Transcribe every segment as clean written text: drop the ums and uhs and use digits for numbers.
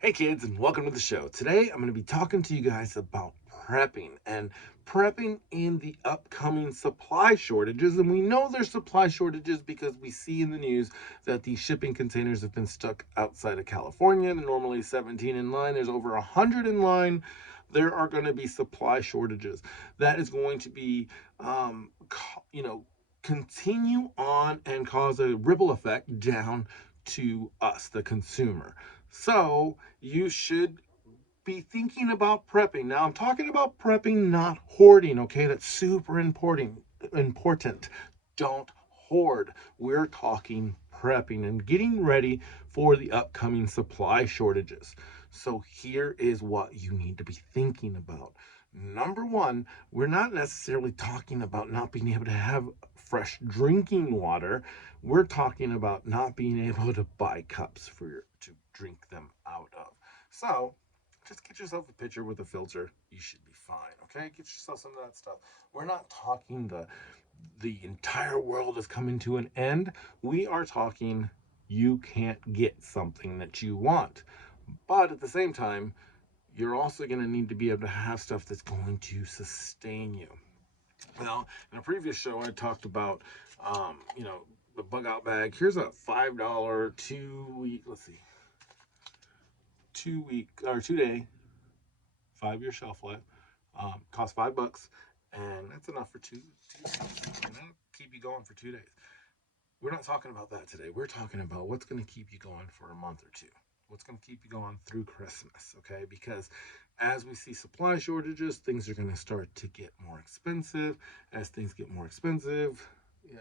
Hey kids, and welcome to the show. Today I'm going to be talking to you guys about prepping and prepping in the upcoming supply shortages. And we know there's supply shortages because we see in the news that these shipping containers have been stuck outside of California. They're normally 17 in line, there's over 100 in line. There are going to be supply shortages. That is going to be, you know, continue on and cause a ripple effect down to us, the consumer. So you should be thinking about prepping. Now I'm talking about prepping, not hoarding, okay? That's super important. Important. Don't hoard. We're talking prepping and getting ready for the upcoming supply shortages. So here is what you need to be thinking about. Number one, we're not necessarily talking about not being able to have fresh drinking water. We're talking about not being able to buy cups to drink them out of. So just get yourself a pitcher with a filter. You should be fine. Okay, get yourself some of that stuff. We're not talking the entire world is coming to an end. We are talking you can't get something that you want, but at the same time, you're also going to need to be able to have stuff that's going to sustain you. Well, in a previous show, I talked about, the bug out bag. Here's a $5 2 week. Let's see, 2 week or 2 day 5 year shelf life. Costs $5, and that's enough for two days. And that'll keep you going for 2 days. We're not talking about that today. We're talking about what's going to keep you going for a month or two. What's going to keep you going through Christmas, okay? Because as we see supply shortages, things are going to start to get more expensive. As things get more expensive, yeah,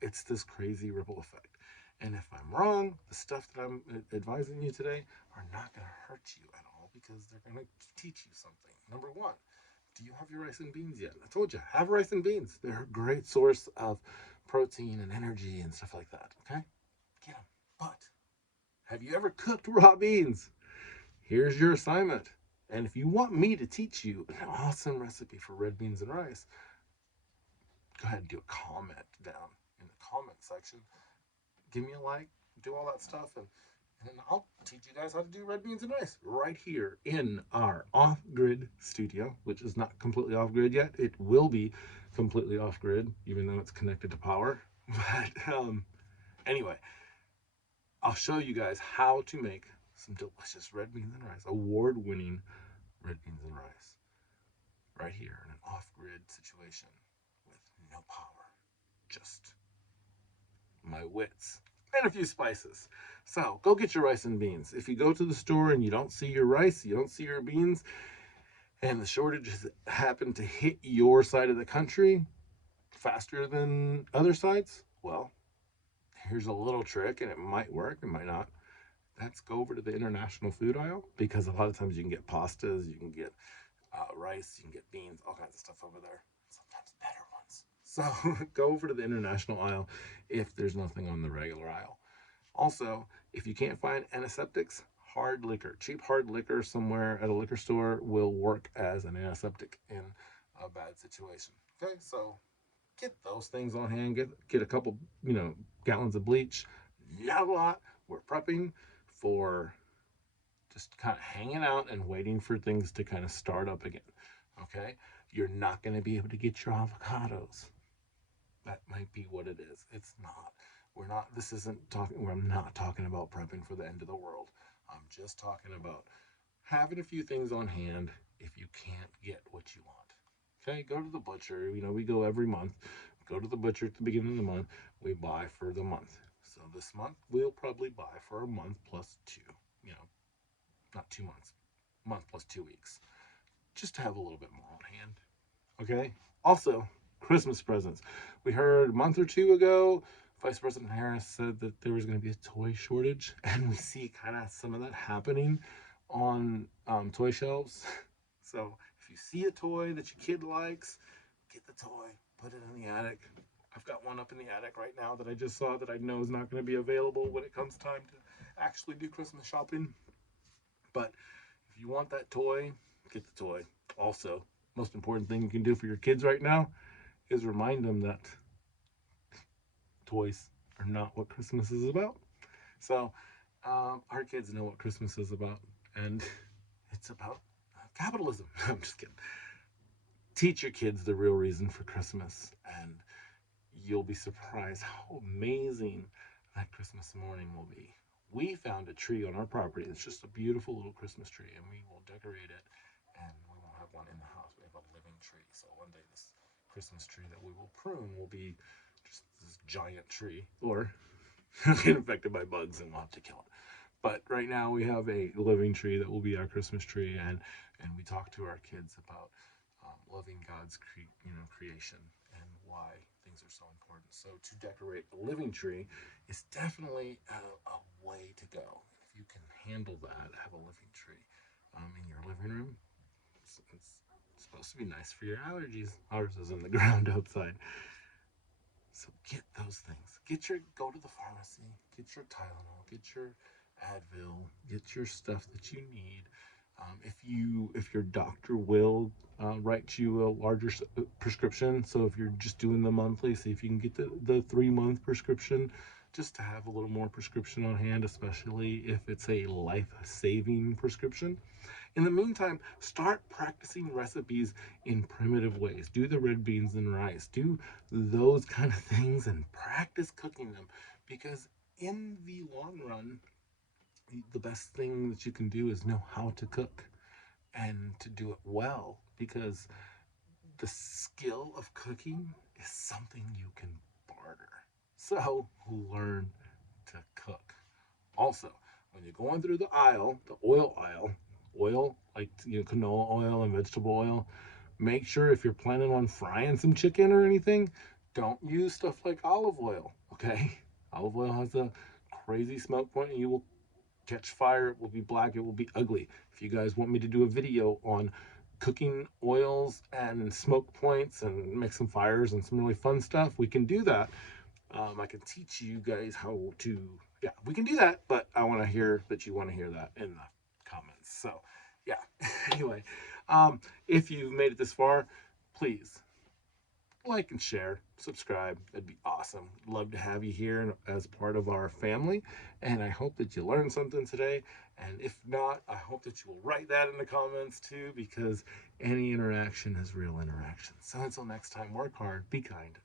it's this crazy ripple effect. And if I'm wrong, the stuff that I'm advising you today are not going to hurt you at all because they're going to teach you something. Number one, do you have your rice and beans yet? I told you, have rice and beans. They're a great source of protein and energy and stuff like that. Okay? Get them. But have you ever cooked raw beans? Here's your assignment. And if you want me to teach you an awesome recipe for red beans and rice, go ahead and do a comment down in the comment section. Give me a like, do all that stuff, and I'll teach you guys how to do red beans and rice right here in our off grid studio, which is not completely off grid yet. It will be completely off grid, even though it's connected to power. But anyway, I'll show you guys how to make some delicious red beans and rice, award winning red beans and rice, right here in an off grid situation with no power, just my wits and a few spices. So go get your rice and beans. If you go to the store and you don't see your rice, you don't see your beans, and the shortages happen to hit your side of the country faster than other sides, well, here's a little trick, and it might work, it might not. Let's go over to the international food aisle because a lot of times you can get pastas, you can get rice, you can get beans, all kinds of stuff over there. Sometimes better ones. So go over to the international aisle if there's nothing on the regular aisle. Also, if you can't find antiseptics, hard liquor, cheap hard liquor somewhere at a liquor store will work as an antiseptic in a bad situation. Okay, so get those things on hand. Get a couple, gallons of bleach. Not a lot. We're prepping for just kind of hanging out and waiting for things to kind of start up again. Okay, you're not going to be able to get your avocados. That might be what it is. It's not. We're not. This isn't talking. I'm not talking about prepping for the end of the world. I'm just talking about having a few things on hand if you can't get what you want. Okay, go to the butcher. We go every month. Go to the butcher at the beginning of the month. We buy for the month. So this month we'll probably buy for a month plus two. You know, not 2 months. Month plus 2 weeks. Just to have a little bit more on hand. Okay. Also, Christmas presents. We heard a month or two ago, Vice President Harris said that there was going to be a toy shortage, and we see kind of some of that happening on toy shelves. So if you see a toy that your kid likes, get the toy, put it in the attic. I've got one up in the attic right now that I just saw that I know is not going to be available when it comes time to actually do Christmas shopping. But if you want that toy, get the toy. Also, most important thing you can do for your kids right now is remind them that toys are not what Christmas is about. So Our kids know what Christmas is about, and it's about capitalism. I'm just kidding. Teach your kids the real reason for Christmas, and you'll be surprised how amazing that Christmas morning will be. We found a tree on our property. It's just a beautiful little Christmas tree, and we will decorate it. And we won't have one in the house. We have a living tree. So one day this Christmas tree that we will prune will be just this giant tree, or get infected by bugs and we'll have to kill it. But right now we have a living tree that will be our Christmas tree, and we talk to our kids about loving God's creation and why things are so important. So to decorate a living tree is definitely a way to go. If you can handle that, have a living tree in your living room. It's supposed to be nice for your allergies. Ours is in the ground outside. So get those things. Go to the pharmacy. Get your Tylenol. Get your Advil. Get your stuff that you need. If your doctor will write you a larger prescription, so if you're just doing the monthly, see if you can get the 3-month prescription, just to have a little more prescription on hand, especially if it's a life-saving prescription. In the meantime, start practicing recipes in primitive ways. Do the red beans and rice. Do those kind of things and practice cooking them, because in the long run, the best thing that you can do is know how to cook and to do it well, because the skill of cooking is something you can barter. So learn to cook. Also, when you're going through the aisle, the oil aisle, oil like canola oil and vegetable oil, make sure if you're planning on frying some chicken or anything, don't use stuff like olive oil. Okay, olive oil has a crazy smoke point, and you will catch fire. It will be black. It will be ugly. If you guys want me to do a video on cooking oils and smoke points and make some fires and some really fun stuff, we can do that. I can teach you guys how to, yeah, we can do that, but I want to hear that you want to hear that in the comments. So, yeah, anyway, if you've made it this far, please like and share, subscribe. That'd be awesome. Love to have you here as part of our family. And I hope that you learned something today. And if not, I hope that you will write that in the comments too, because any interaction is real interaction. So until next time, work hard, be kind.